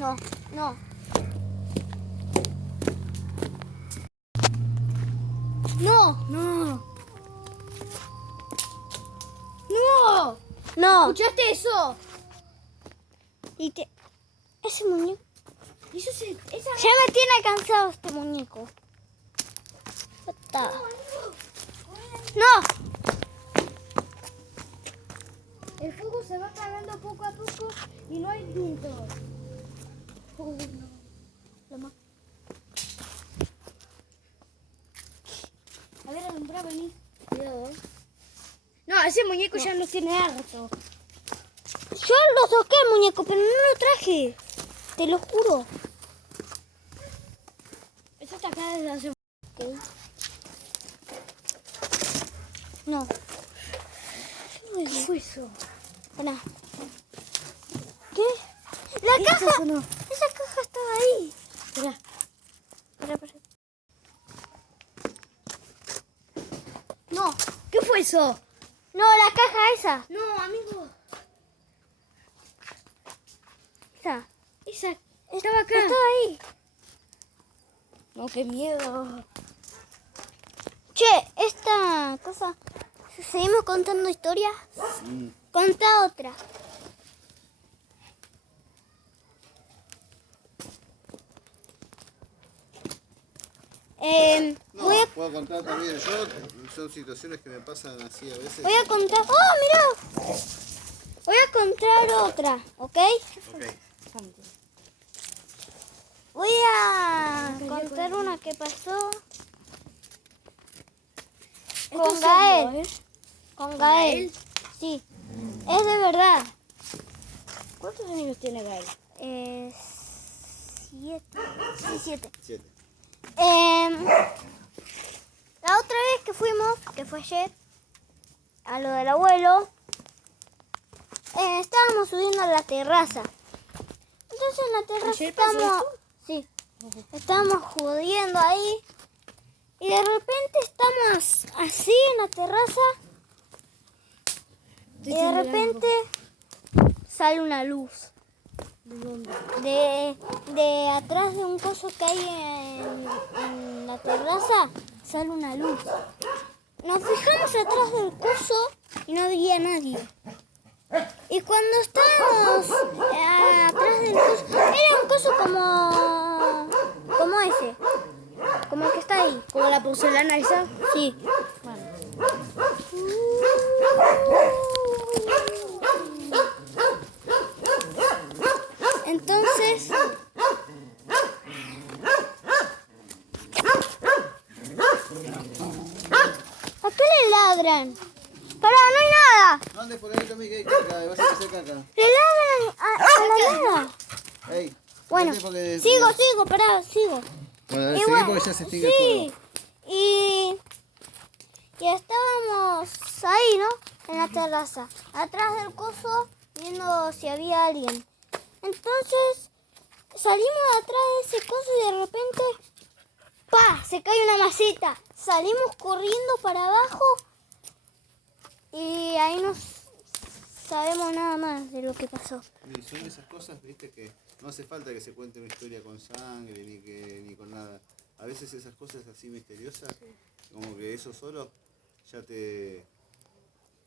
No, no. No. No. No. No. ¿Escuchaste eso? Y te... Ese muñeco... Eso se... Esa... Ya me tiene cansado este muñeco. Ya está. No. El fuego se va apagando poco a poco y no hay vientos. Oh, no. Toma. A ver, alumbra, vení. Cuidado. No, ese muñeco ya no tiene harto. Yo lo toqué el muñeco, pero no lo traje. Te lo juro. Eso está acá desde hace... Ok. No. ¿Qué fue eso? Espera. ¿Qué? La ¿Qué caja. sonó? Esa caja estaba ahí. Espera. Espera. No. ¿Qué fue eso? No, la caja esa. No, amigo. Esa. Esa estaba acá. Estaba ahí. No, qué miedo. Che, esta cosa. ¿Seguimos contando historias? Contá otra. No, voy, a, puedo contar también. Son situaciones que me pasan así a veces. voy a contar. ¡Oh, mira! Voy a contar otra, ¿ok? Ok. Voy a contar una que pasó con Gael. Con Gael. Sí, es de verdad. ¿Cuántos años tiene Gael? 7. Sí, 7. 7. La otra vez que fuimos, que fue ayer, a lo del abuelo, estábamos subiendo a la terraza. Entonces en la terraza ¿Ayer pasó estábamos, esto? sí, estábamos jodiendo ahí y de repente estamos así en la terraza y de repente sale una luz. ¿De dónde? De atrás de un coso que hay en la terraza sale una luz. Nos fijamos atrás del coso y no había nadie. Y cuando estábamos atrás del coso, era un coso como ese, como el que está ahí. ¿Como la porcelana esa? Sí. Bueno. Entonces, ¿a qué le ladran? Pará, no hay nada. No andes por ahí también que hay caca, vas a hacer caca. Le ladran a la nada. Ey, Bueno, vete porque- sigo, pará, sigo. Bueno, Y seguí bueno, porque ya se extingue el sí, fuego. y estábamos ahí, ¿no? En la terraza, atrás del coso, viendo si había alguien. Entonces, salimos de atrás de ese coso y de repente, ¡pa! Se cae una maceta. Salimos corriendo para abajo y ahí no sabemos nada más de lo que pasó. Y son esas cosas, viste, que no hace falta que se cuente una historia con sangre ni con nada. A veces esas cosas así misteriosas, como que eso solo ya te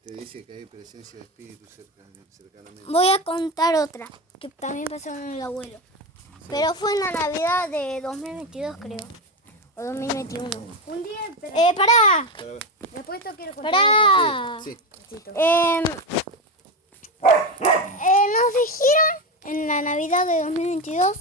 dice que hay presencia de espíritu cercanamente. Voy a contar otra, que también pasó con el abuelo. Pero fue en la Navidad de 2022, creo. O 2021. Un día... ¡Pará! Para ver. Después esto quiero contar. ¡Pará! Sí, Nos dijeron en la Navidad de 2022